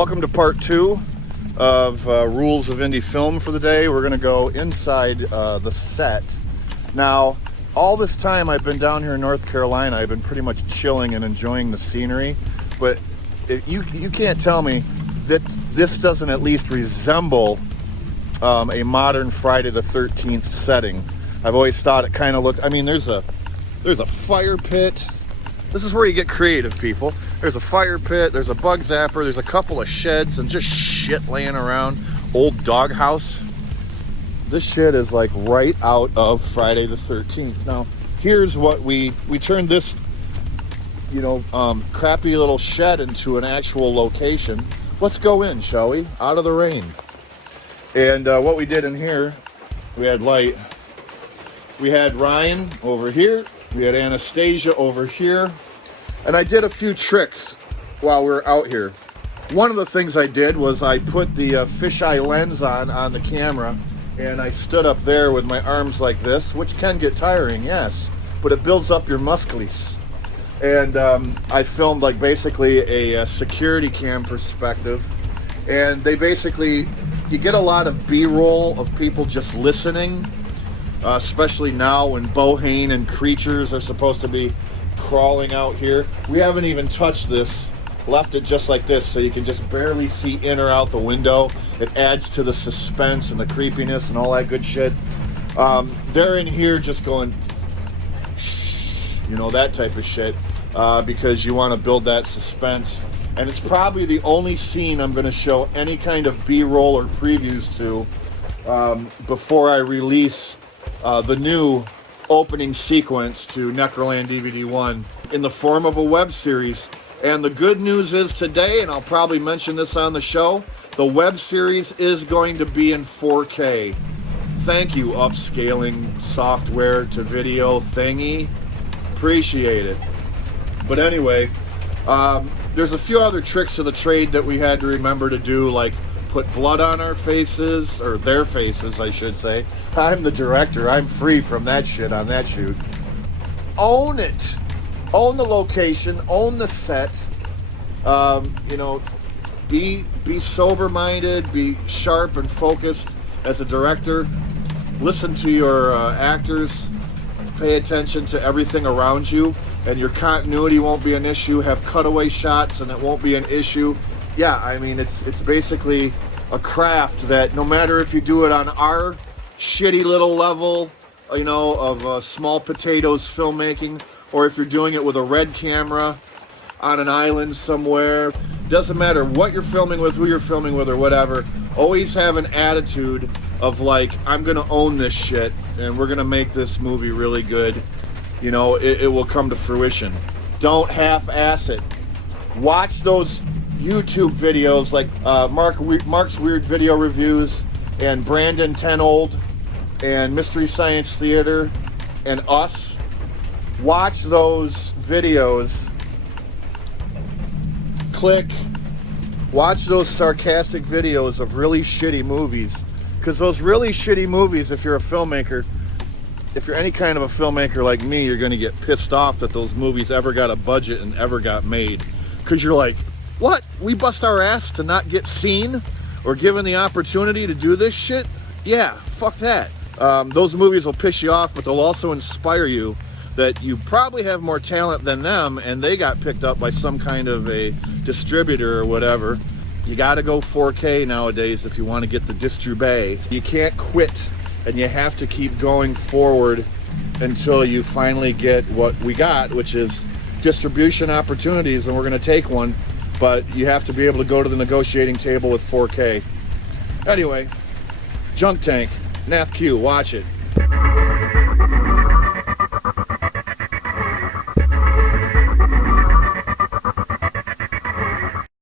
Welcome to part 2 of Rules of Indie Film for the day. We're going to go inside the set. Now, all this time I've been down here in North Carolina, I've been pretty much chilling and enjoying the scenery, but you can't tell me that this doesn't at least resemble a modern Friday the 13th setting. I've always thought it kind of looked, I mean, there's a fire pit. This is where you get creative, people. There's a fire pit, there's a bug zapper, there's a couple of sheds and just shit laying around. Old doghouse. This shit is like right out of Friday the 13th. Now, here's what we turned this, crappy little shed into an actual location. Let's go in, shall we? Out of the rain. And what we did in here, we had light. We had Ryan over here. We had Anastasia over here. And I did a few tricks while we were out here. One of the things I did was I put the fisheye lens on the camera, and I stood up there with my arms like this, which can get tiring, yes, but it builds up your muscles. And I filmed like basically a security cam perspective. And they basically, you get a lot of B-roll of people just listening. Especially now when Bohane and creatures are supposed to be crawling out here. We haven't even touched this, left it just like this so you can just barely see in or out the window. It adds to the suspense and the creepiness and all that good shit. They're in here just going, that type of shit, because you want to build that suspense. And it's probably the only scene I'm going to show any kind of B-roll or previews to before I release the new opening sequence to Necroland DVD 1 in the form of a web series. And the good news is today, and I'll probably mention this on the show, the web series is going to be in 4K. Thank you, upscaling software to video thingy. Appreciate it. But anyway, there's a few other tricks of the trade that we had to remember to do, like put blood on our faces, or their faces, I should say. I'm the director. I'm free from that shit on that shoot. Own it. Own the location. Own the set. Be sober-minded. Be sharp and focused as a director. Listen to your actors. Pay attention to everything around you, and your continuity won't be an issue. Have cutaway shots, and it won't be an issue. Yeah, I mean, it's basically a craft that no matter if you do it on our shitty little level, of small potatoes filmmaking, or if you're doing it with a red camera on an island somewhere, doesn't matter what you're filming with, who you're filming with, or whatever, always have an attitude of like, I'm gonna own this shit, and we're gonna make this movie really good. It will come to fruition. Don't half-ass it. Watch those YouTube videos like Mark's Weird Video Reviews and Brandon Tenold and Mystery Science Theater and us. Watch those videos. Click. Watch those sarcastic videos of really shitty movies. Because those really shitty movies, if you're a filmmaker, if you're any kind of a filmmaker like me, you're going to get pissed off that those movies ever got a budget and ever got made. Because you're like, what? We bust our ass to not get seen or given the opportunity to do this shit? Yeah, fuck that. Those movies will piss you off, but they'll also inspire you that you probably have more talent than them and they got picked up by some kind of a distributor or whatever. You gotta go 4K nowadays if you want to get the distribay. You can't quit, and you have to keep going forward until you finally get what we got, which is distribution opportunities, and we're gonna take one. But you have to be able to go to the negotiating table with 4K. Anyway, Junk Tank, NathQ, watch it.